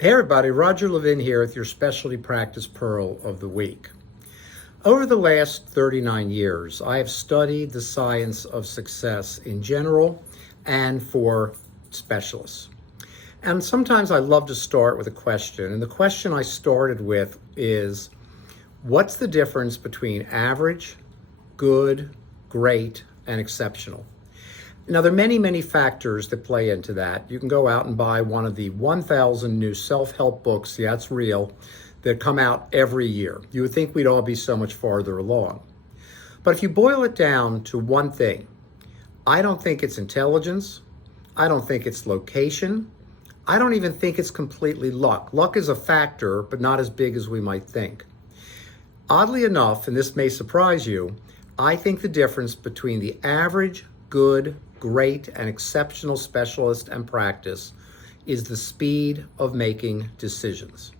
Hey everybody, Roger Levin here with your Specialty Practice Pearl of the Week. Over the last 39 years, I have studied the science of success in general and for specialists. And sometimes I love to start with a question. And the question I started with is, what's the difference between average, good, great, and exceptional? Now, there are many, many factors that play into that. You can go out and buy one of the 1,000 new self-help books, yeah, it's real, that come out every year. You would think we'd all be so much farther along. But if you boil it down to one thing, I don't think it's intelligence. I don't think it's location. I don't even think it's completely luck. Luck is a factor, but not as big as we might think. Oddly enough, and this may surprise you, I think the difference between the average, good, great, and exceptional specialist and practice is the speed of making decisions.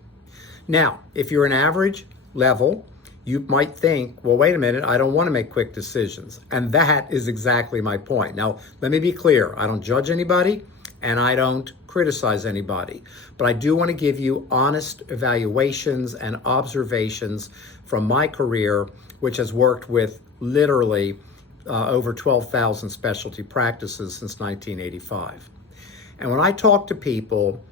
Now, if you're an average level, you might think, well, wait a minute, I don't want to make quick decisions. And that is exactly my point. Now, let me be clear. I don't judge anybody and I don't criticize anybody, but I do want to give you honest evaluations and observations from my career, which has worked with literally over 12,000 specialty practices since 1985. And when I talk to people,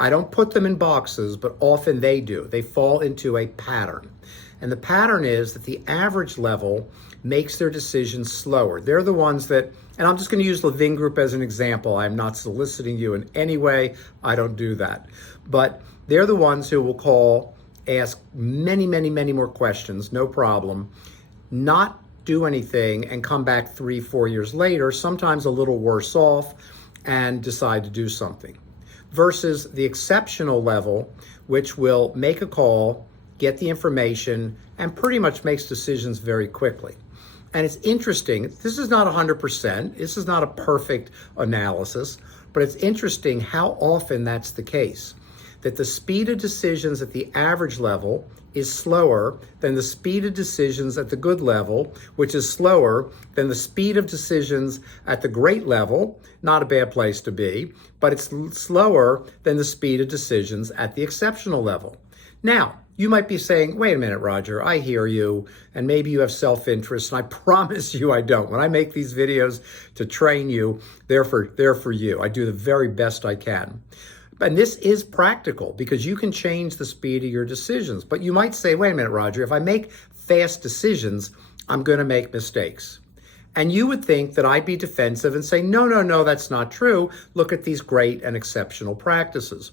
I don't put them in boxes, but often they do. They fall into a pattern. And the pattern is that the average level makes their decisions slower. They're the ones that, and I'm just going to use Levin Group as an example. I'm not soliciting you in any way. I don't do that. But they're the ones who will ask many, many, many more questions, no problem, not do anything, and come back 3-4 years later, sometimes a little worse off, and decide to do something. Versus the exceptional level, which will make a call, get the information, and pretty much makes decisions very quickly. And it's interesting, this is not 100%, this is not a perfect analysis, but it's interesting how often that's the case. That the speed of decisions at the average level is slower than the speed of decisions at the good level, which is slower than the speed of decisions at the great level, not a bad place to be, but it's slower than the speed of decisions at the exceptional level. Now, you might be saying, wait a minute, Roger, I hear you, and maybe you have self-interest, and I promise you I don't. When I make these videos to train you, they're for you. I do the very best I can. And this is practical because you can change the speed of your decisions. But you might say, wait a minute, Roger, if I make fast decisions, I'm going to make mistakes. And you would think that I'd be defensive and say, no, that's not true. Look at these great and exceptional practices.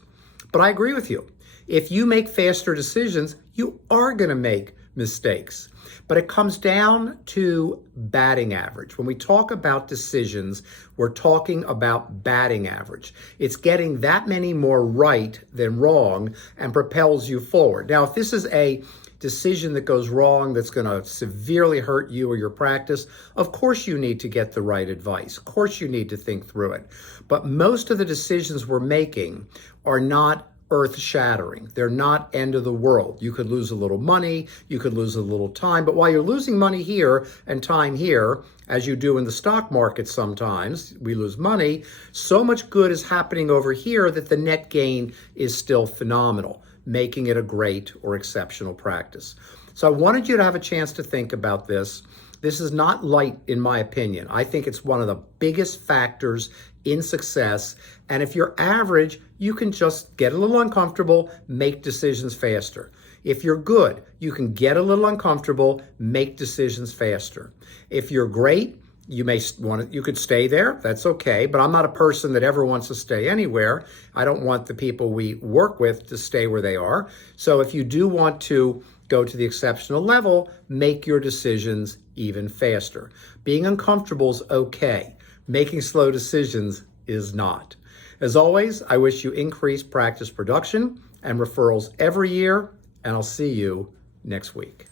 But I agree with you. If you make faster decisions, you are going to make mistakes. But it comes down to batting average. When we talk about decisions, we're talking about batting average. It's getting that many more right than wrong and propels you forward. Now, if this is a decision that goes wrong that's going to severely hurt you or your practice, of course you need to get the right advice. Of course you need to think through it. But most of the decisions we're making are not earth-shattering. They're not end of the world. You could lose a little money, you could lose a little time, but while you're losing money here and time here, as you do in the stock market sometimes, we lose money, so much good is happening over here that the net gain is still phenomenal, making it a great or exceptional practice. So I wanted you to have a chance to think about this. This is not light, in my opinion. I think it's one of the biggest factors in success. And if you're average, you can just get a little uncomfortable, make decisions faster. If you're good, you can get a little uncomfortable, make decisions faster. If you're great, you could stay there. That's okay. But I'm not a person that ever wants to stay anywhere. I don't want the people we work with to stay where they are. So if you do want to go to the exceptional level, make your decisions even faster. Being uncomfortable is okay. Making slow decisions is not. As always, I wish you increased practice production and referrals every year, and I'll see you next week.